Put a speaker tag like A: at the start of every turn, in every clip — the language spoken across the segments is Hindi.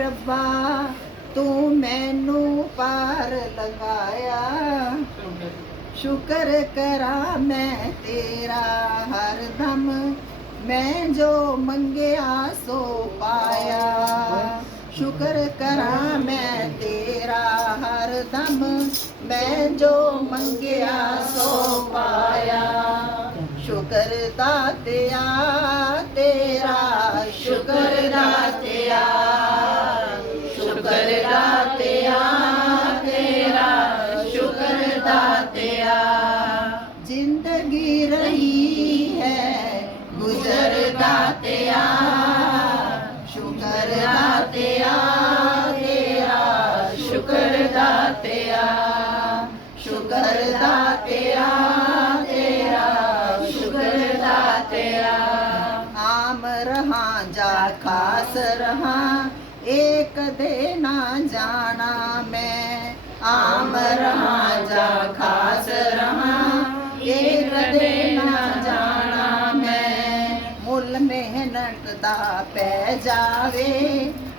A: ਰੱਬਾ ਤੂੰ ਮੈਨੂੰ ਪਾਰ ਲਗਾਇਆ ਸ਼ੁਕਰ ਕਰਾਂ ਮੈਂ ਤੇਰਾ ਹਰ ਦਮ ਮੈਂ ਜੋ ਮੰਗਿਆ ਸੋ ਪਾਇਆ ਸ਼ੁਕਰ ਕਰਾਂ ਮੈਂ ਤੇਰਾ ਹਰ ਦਮ ਮੈਂ ਜੋ ਮੰਗਿਆ ਸੋ ਪਾਇਆ ਸ਼ੁਕਰ ਦਾਤਿਆ ज़िंदगी रही है, गुजर दातिया,
B: शुक्र दातिया, तेरा शुक्र दातिया शुक्र दातिया, तेरा शुक्र
A: आम रहा, जा खास रहा, एक देना जाना मैं।
B: आम रहा
A: ਮਿਹਨਤ ਦਾ ਪੈ ਜਾਵੇ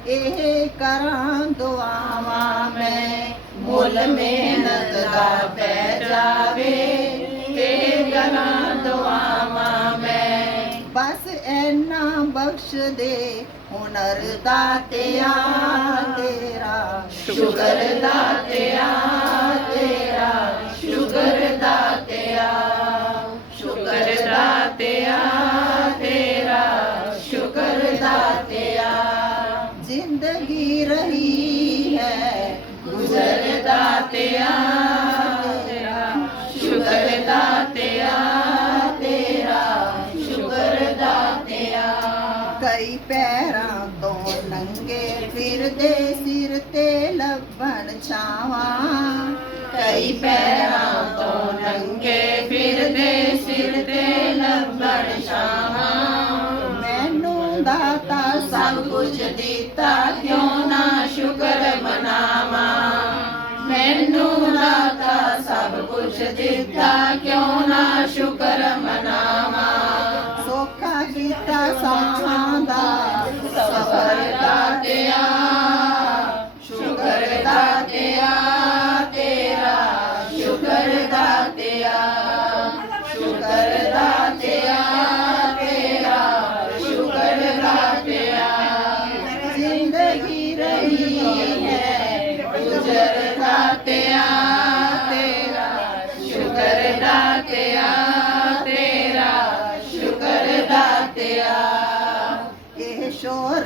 A: ਇਹ ਕਰਾਂ ਦੁਆਵਾਂ ਮੈਂ
B: ਮੁੱਲ ਮਿਹਨਤ ਦਾ ਪੈ ਜਾਵੇ ਇਹ ਕਰਾਂ ਦੁਆਵਾਂ ਮੈਂ
A: ਬਸ ਐਨਾ ਬਖਸ਼ ਦੇ ਹੁਨਰ ਦਾਤਿਆ ਤੇਰਾ
B: ਸ਼ੁਕਰ ਦਾਤਿਆ
A: ਗੁਜ਼ਰ ਦਾਤਿਆ ਤੇਰਾ
B: ਸ਼ੁਕਰ ਦਾਤਿਆ ਤੇਰਾ ਸ਼ੁਕਰ ਦਾਤਿਆ
A: ਕਈ ਪੈਰਾਂ ਤੋਂ ਨੰਗੇ ਫਿਰਦੇ ਸਿਰ ਤੇ ਲੱਭਣ ਛਾਵਾਂ।
B: ਕਈ ਪੈਰਾਂ ਤੋਂ ਨੰਗੇ ਫਿਰਦੇ ਸਿਰ ਤੇ ਲੱਭਣ ਛਾਵਾਂ।
A: ਮੈਨੂੰ ਦਾਤਾ ਸਭ ਕੁਝ ਦਿੱਤਾ ਕਿਉਂ ਨਾ ਸ਼ੁਕਰ ਮਨਾਵਾਂ?
B: कुछ चिंता क्यों ना शुक्र मनावा?
A: सुख गीता समाधा सफलता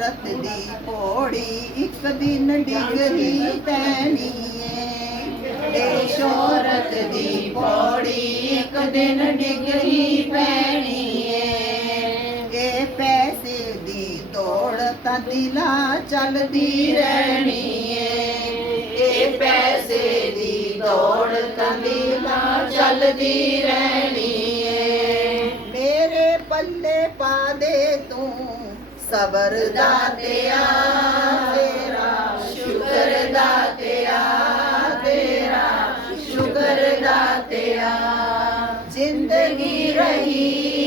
A: ਸ਼ੋਹਰਤ ਦੀ ਪੌੜੀ ਇੱਕ ਦਿਨ ਡਿੱਗਦੀ ਪੈਣੀ ਏ
B: ਇਹ ਸ਼ੋਹਰਤ ਦੀ ਪੌੜੀ ਇੱਕ ਦਿਨ ਡਿੱਗਦੀ ਪੈਣੀ ਏ
A: ਇਹ ਪੈਸੇ ਦੀ ਦੌੜ ਤਾਂ ਦਿਲਾਂ ਚੱਲਦੀ ਰਹਿਣੀ ਏ
B: ਇਹ ਪੈਸੇ ਦੀ ਦੌੜ ਤਾਂ ਦਿਲਾਂ ਚੱਲਦੀ ਰਹਿਣੀ
A: सबर दातिया तेरा
B: शुक्र दातिया तेरा शुक्र दातिया।
A: ज़िंदगी रही